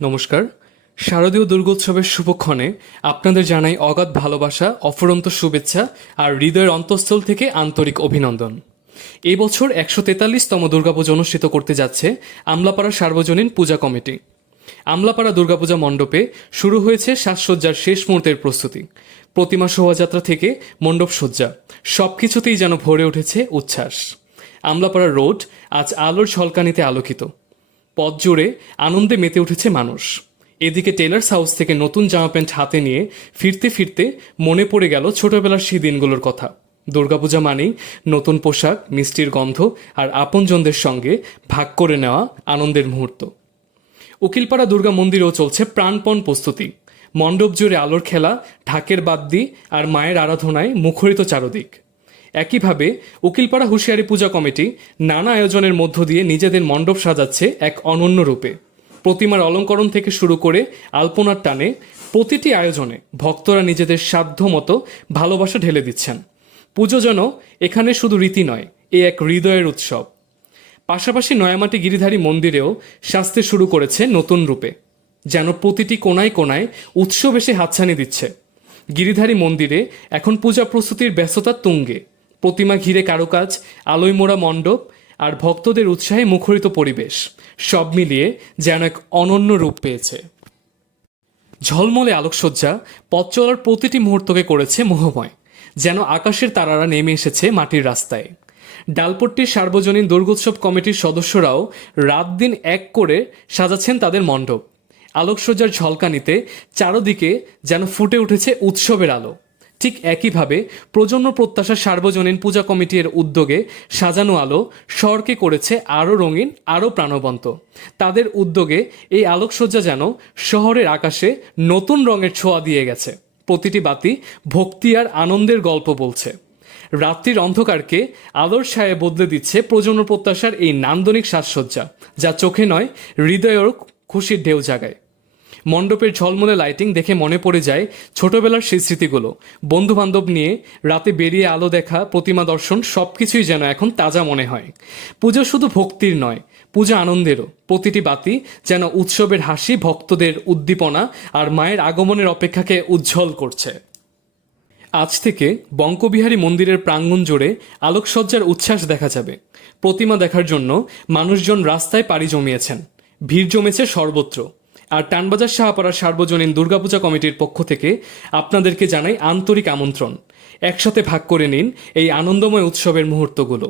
নমস্কার। শারদীয় দুর্গোৎসবের শুভক্ষণে আপনাদের জানাই অগাধ ভালোবাসা, অফুরন্ত শুভেচ্ছা আর হৃদয়ের অন্তঃস্থল থেকে আন্তরিক অভিনন্দন। এই বছর 143তম দুর্গাপূজা অনুষ্ঠিত করতে যাচ্ছে আমলাপাড়া সার্বজনীন পূজা কমিটি। আমলাপাড়া দুর্গাপূজা মণ্ডপে শুরু হয়েছে সাজসজ্জার শেষ মুহূর্তের প্রস্তুতি। প্রতিমা শোভাযাত্রা থেকে মণ্ডপ সজ্জা সবকিছুতেই যেন ভরে উঠেছে উচ্ছ্বাস। আমলাপাড়া রোড আজ আলোর ঝলকানিতে আলোকিত। পথ জুড়ে আনন্দে মেতে উঠেছে মানুষ। এদিকে টেলার্স হাউস থেকে নতুন জামা প্যান্ট হাতে নিয়ে ফিরতে ফিরতে মনে পড়ে গেল ছোটবেলার সেই দিনগুলোর কথা। দুর্গাপূজা মানেই নতুন পোশাক, মিষ্টির গন্ধ আর আপনজনদের সঙ্গে ভাগ করে নেওয়া আনন্দের মুহূর্ত। উকিলপাড়া দুর্গা মন্দিরেও চলছে প্রাণপণ প্রস্তুতি। মণ্ডপ জুড়ে আলোর খেলা, ঢাকের বাদ্যি আর মায়ের আরাধনায় মুখরিত চারদিক। একইভাবে উকিলপাড়া হুঁশিয়ারি পূজা কমিটি নানা আয়োজনের মধ্য দিয়ে নিজেদের মণ্ডপ সাজাচ্ছে এক অনন্য রূপে। প্রতিমার অলঙ্করণ থেকে শুরু করে আলপনার টানে প্রতিটি আয়োজনে ভক্তরা নিজেদের সাধ্য মতো ভালোবাসা ঢেলে দিচ্ছেন। পুজো যেন এখানে শুধু রীতি নয়, এ এক হৃদয়ের উৎসব। পাশাপাশি নয়ামাটি গিরিধারী মন্দিরেও সাজতে শুরু করেছে নতুন রূপে, যেন প্রতিটি কোনায় কোনায় উৎসব এসে হাতছানি দিচ্ছে। গিরিধারী মন্দিরে এখন পূজা প্রস্তুতির ব্যস্ততা তুঙ্গে। প্রতিমা ঘিরে কারুকাজ, আলোয় মোড়া মণ্ডপ আর ভক্তদের উৎসাহে মুখরিত পরিবেশ সব মিলিয়ে যেন এক অনন্য রূপ পেয়েছে। ঝলমলে আলোকসজ্জা পথ চলার প্রতিটি মুহূর্তকে করেছে মোহময়, যেন আকাশের তারারা নেমে এসেছে মাটির রাস্তায়। ডালপট্টির সার্বজনীন দুর্গোৎসব কমিটির সদস্যরাও রাত দিন এক করে সাজাচ্ছেন তাদের মণ্ডপ। আলোকসজ্জার ঝলকানিতে চারদিকে যেন ফুটে উঠেছে উৎসবের আলো। ঠিক একইভাবে প্রজন্ম প্রত্যাশা সার্বজনীন পূজা কমিটির উদ্যোগে সাজানো আলো শহরকে করেছে আরও রঙিন, আরও প্রাণবন্ত। তাদের উদ্যোগে এই আলোকসজ্জা যেন শহরের আকাশে নতুন রঙের ছোঁয়া দিয়ে গেছে। প্রতিটি বাতি ভক্তি আর আনন্দের গল্প বলছে। রাত্রির অন্ধকারকে আলোর ছায়ে বদলে দিচ্ছে প্রজন্ম প্রত্যাশার এই নান্দনিক সাজসজ্জা, যা চোখে নয় হৃদয়েও খুশির ঢেউ জাগায়। মণ্ডপের ঝলমলে লাইটিং দেখে মনে পড়ে যায় ছোটবেলার সেই স্মৃতিগুলো। বন্ধু বান্ধব নিয়ে রাতে বেরিয়ে আলো দেখা, প্রতিমা দর্শন সবকিছুই যেন এখন তাজা মনে হয়। পুজো শুধু ভক্তির নয়, পূজা আনন্দেরও। প্রতিটি বাতি যেন উৎসবের হাসি, ভক্তদের উদ্দীপনা আর মায়ের আগমনের অপেক্ষাকে উজ্জ্বল করছে। আজ থেকে বঙ্কবিহারী মন্দিরের প্রাঙ্গণ জুড়ে আলোকসজ্জার উচ্ছ্বাস দেখা যাবে। প্রতিমা দেখার জন্য মানুষজন রাস্তায় পাড়ি জমিয়েছেন, ভিড় জমেছে সর্বত্র। আর টানবাজার শাহপাড়া সার্বজনীন দুর্গাপূজা কমিটির পক্ষ থেকে আপনাদেরকে জানাই আন্তরিক আমন্ত্রণ। একসাথে ভাগ করে নিন এই আনন্দময় উৎসবের মুহূর্তগুলো।